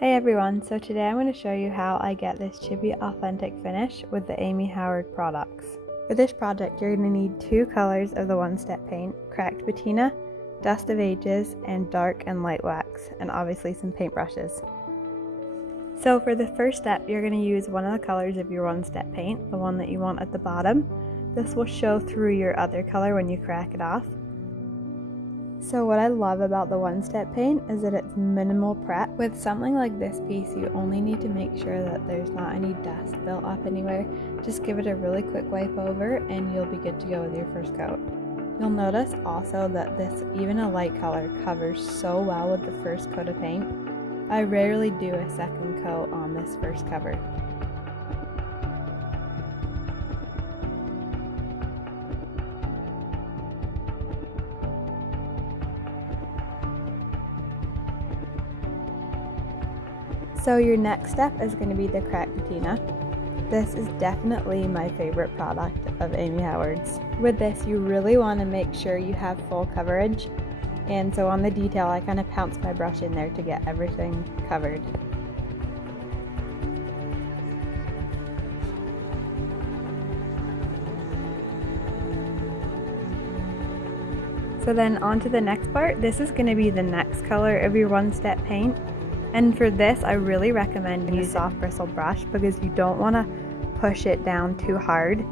Hey everyone, so today I'm going to show you how I get this Chippy authentic finish with the Amy Howard products. For this project you're going to need 2 colors of the one-step paint, cracked patina, dust of ages, and dark and light wax, and obviously some paintbrushes. So for the first step you're going to use one of the colors of your one-step paint, the one that you want at the bottom. This will show through your other color when you crack it off. So what I love about the one-step paint is that it's minimal prep. With something like this piece, you only need to make sure that there's not any dust built up anywhere. Just give it a really quick wipe over and you'll be good to go with your first coat. You'll notice also that this, even a light color, covers so well with the first coat of paint. I rarely do a second coat on this first cover. So your next step is going to be the cracked patina. This is definitely my favorite product of Amy Howard's. With this you really want to make sure you have full coverage, and so on the detail I kind of pounce my brush in there to get everything covered. So then on to the next part. This is going to be the next color of your one-step paint. And for this, I really recommend using a soft bristle brush because you don't want to push it down too hard.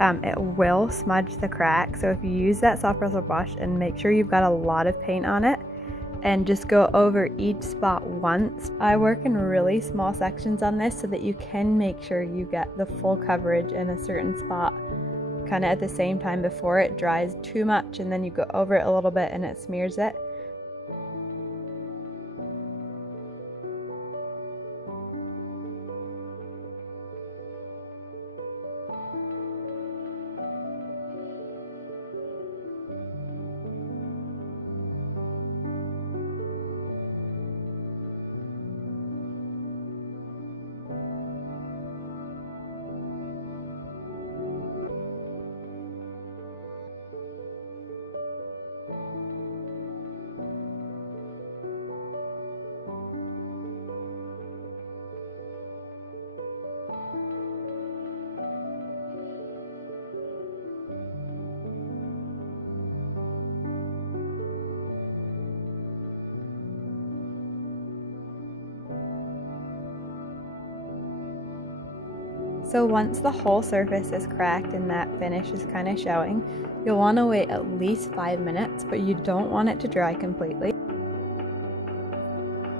It will smudge the crack. So if you use that soft bristle brush and make sure you've got a lot of paint on it and just go over each spot once. I work in really small sections on this so that you can make sure you get the full coverage in a certain spot kind of at the same time before it dries too much, and then you go over it a little bit and it smears it. So once the whole surface is cracked and that finish is kind of showing, you'll want to wait at least 5 minutes, but you don't want it to dry completely.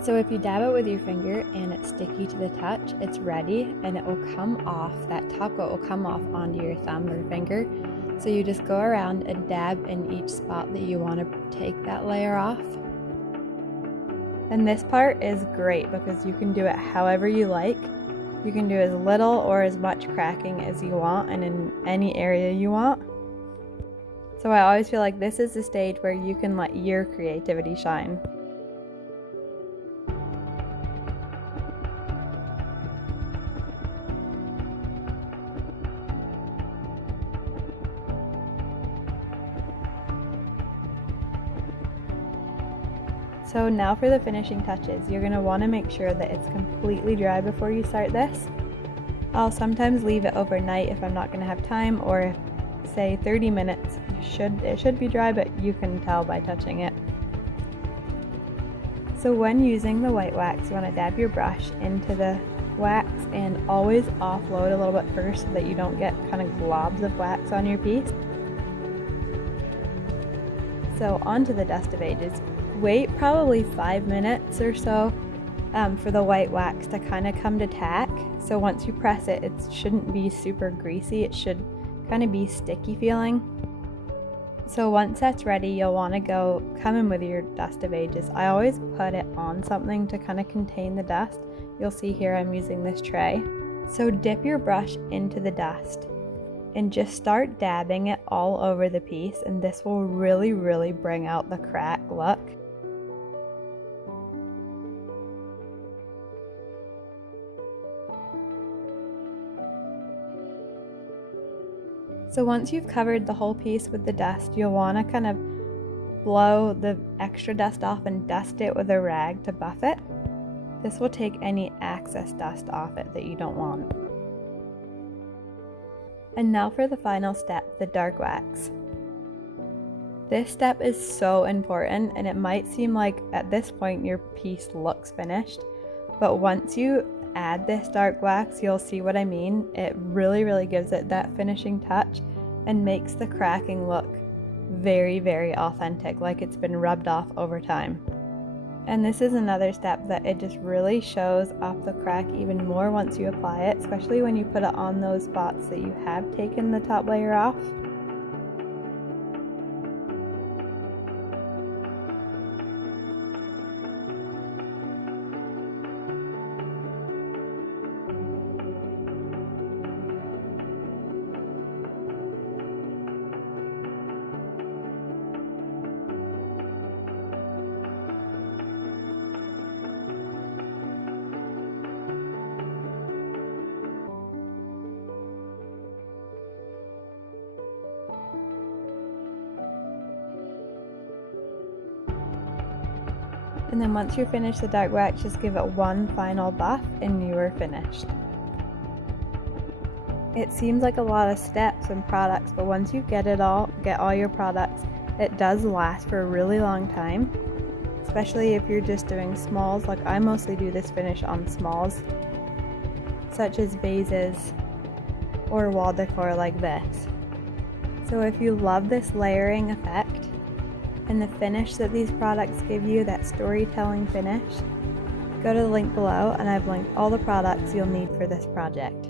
So if you dab it with your finger and it's sticky to the touch, it's ready and it will come off, that top coat will come off onto your thumb or finger. So you just go around and dab in each spot that you want to take that layer off. And this part is great because you can do it however you like. You can do as little or as much cracking as you want and in any area you want. So I always feel like this is the stage where you can let your creativity shine. So now for the finishing touches, you're going to want to make sure that it's completely dry before you start this. I'll sometimes leave it overnight if I'm not going to have time, or if, say 30 minutes, it should be dry, but you can tell by touching it. So when using the white wax, you want to dab your brush into the wax and always offload a little bit first so that you don't get kind of globs of wax on your piece. So onto the dust of ages. Wait probably 5 minutes or so for the white wax to kind of come to tack. So once you press it, it shouldn't be super greasy. It should kind of be sticky feeling. So once that's ready, you'll want to come in with your dust of ages. I always put it on something to kind of contain the dust. You'll see here I'm using this tray. So dip your brush into the dust and just start dabbing it all over the piece, and this will really bring out the crack look. So once you've covered the whole piece with the dust, you'll want to kind of blow the extra dust off and dust it with a rag to buff it. This will take any excess dust off it that you don't want. And now for the final step, the dark wax. This step is so important, and it might seem like at this point your piece looks finished, but once you add this dark wax, you'll see what I mean. It really gives it that finishing touch and makes the cracking look very authentic, like it's been rubbed off over time. And this is another step that it just really shows off the crack even more once you apply it, especially when you put it on those spots that you have taken the top layer off. And then once you finish the dark wax, just give it one final buff and you are finished. It seems like a lot of steps and products, but once you get all your products, it does last for a really long time, especially if you're just doing smalls. Like I mostly do this finish on smalls, such as vases or wall decor like this. So if you love this layering effect and the finish that these products give you, that storytelling finish, go to the link below and I've linked all the products you'll need for this project.